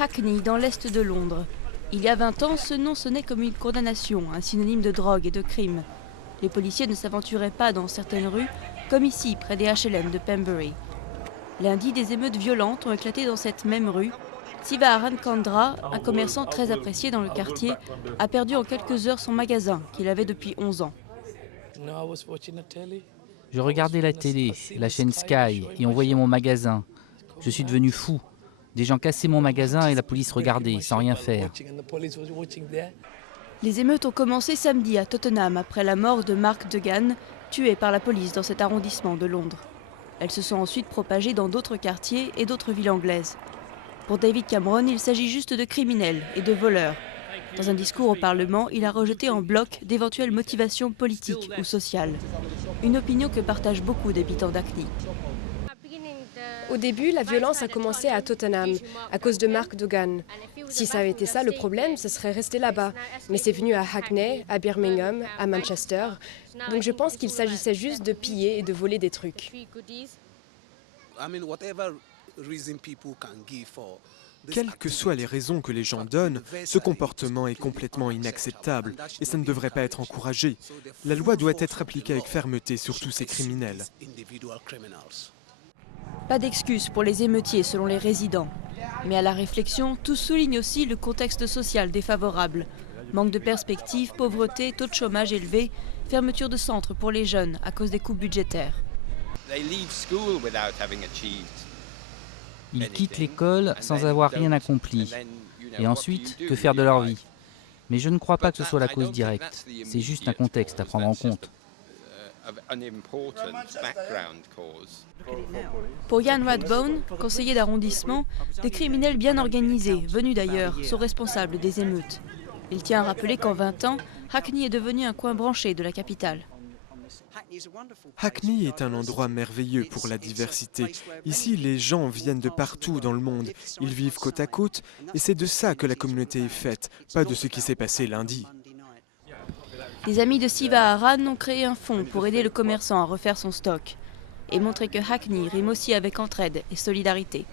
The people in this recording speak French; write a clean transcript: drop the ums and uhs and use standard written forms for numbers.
Hackney, dans l'est de Londres. Il y a 20 ans, ce nom sonnait comme une condamnation, un synonyme de drogue et de crime. Les policiers ne s'aventuraient pas dans certaines rues, comme ici, près des HLM de Pembury. Lundi, des émeutes violentes ont éclaté dans cette même rue. Siva Arankandra, un commerçant très apprécié dans le quartier, a perdu en quelques heures son magasin qu'il avait depuis 11 ans. Je regardais la télé, la chaîne Sky, et on voyait mon magasin. Je suis devenu fou. Des gens cassaient mon magasin et la police regardait, sans rien faire. Les émeutes ont commencé samedi à Tottenham après la mort de Mark Degan, tué par la police dans cet arrondissement de Londres. Elles se sont ensuite propagées dans d'autres quartiers et d'autres villes anglaises. Pour David Cameron, il s'agit juste de criminels et de voleurs. Dans un discours au Parlement, il a rejeté en bloc d'éventuelles motivations politiques ou sociales. Une opinion que partagent beaucoup d'habitants d'Hackney. Au début, la violence a commencé à Tottenham, à cause de Mark Degan. Si ça avait été ça le problème, ce serait resté là-bas. Mais c'est venu à Hackney, à Birmingham, à Manchester. Donc je pense qu'il s'agissait juste de piller et de voler des trucs. Quelles que soient les raisons que les gens donnent, ce comportement est complètement inacceptable et ça ne devrait pas être encouragé. La loi doit être appliquée avec fermeté sur tous ces criminels. Pas d'excuses pour les émeutiers selon les résidents. Mais à la réflexion, tous soulignent aussi le contexte social défavorable. Manque de perspectives, pauvreté, taux de chômage élevé, fermeture de centres pour les jeunes à cause des coupes budgétaires. Ils quittent l'école sans avoir rien accompli. Et ensuite, que faire de leur vie? Mais je ne crois pas que ce soit la cause directe. C'est juste un contexte à prendre en compte. Pour Ian Radbone, conseiller d'arrondissement, des criminels bien organisés, venus d'ailleurs, sont responsables des émeutes. Il tient à rappeler qu'en 20 ans, Hackney est devenu un coin branché de la capitale. Hackney est un endroit merveilleux pour la diversité. Ici, les gens viennent de partout dans le monde. Ils vivent côte à côte et c'est de ça que la communauté est faite, pas de ce qui s'est passé lundi. Les amis de Siva Aran ont créé un fonds pour aider le commerçant à refaire son stock et montrer que Hackney rime aussi avec entraide et solidarité.